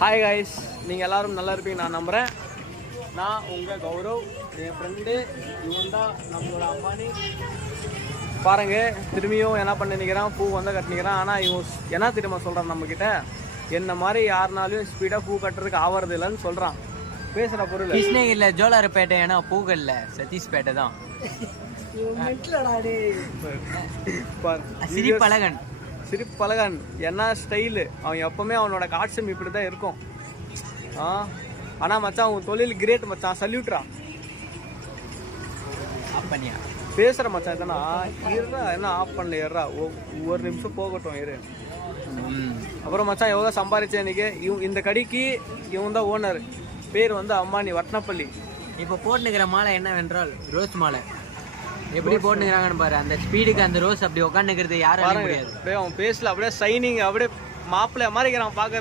Hi guys, நீங்கள் எல்லோரும் நல்லா இருப்பீங்க நான் நம்புகிறேன். நான் உங்கள் கௌரவ், என் ஃப்ரெண்டு. இவன் தான் நம்மளோட அம்பானி. பாருங்கள், திரும்பியும் என்ன பண்ணி நிற்கிறான், பூ வந்து கட்டினிக்கிறான். ஆனால் இவன் என்ன திரும்ப சொல்கிறான் நம்மக்கிட்ட, என்ன மாதிரி யாருனாலையும் ஸ்பீடாக பூ கட்டுறதுக்கு ஆகிறது இல்லைன்னு சொல்கிறான். பேசுகிற பொருள் கிருஷ்ணகிரியில் ஜோலார்பேட்டை, ஏன்னா பூக்கள் இல்லை, சதீஷ்பேட்டை தான். சிரிப்பழகன் சிரிப்பழகன் என்ன ஸ்டைலு, அவன் எப்பவுமே அவனோட காட்சம் இப்படி தான் இருக்கும். ஆனால் மச்சான் உன் தொழில் கிரேட் மச்சான், சல்யூட்ரா. அப்படியா பேசுகிற மச்சான் எதனா இருறா, என்ன ஆஃப் பண்ணல ஏறா, ஒரு நிமிஷம் போகட்டும் இரு. அப்புறம் மச்சான் எவ்வளோ சம்பாதிச்சேன் இன்னைக்கு. இந்த கடைக்கு இவன் தான் ஓனர். பேர் வந்து அம்பானி, வட்னப்பள்ளி. இப்போ போட்டுக்கிற மாலை என்னவென்றால் ரோஸ் மாலை. எப்படி போட்டுக்கிறாங்கன்னு பாரு, அந்த ஸ்பீடுக்கு அந்த ரோஸ் அப்படி உட்காந்துக்கிறது யாரும் முடியாது. அப்படியே அவன் பேசல, அப்படியே சைனிங், அப்படியே மாப்பிள்ளை மாதிரி பார்க்கறது.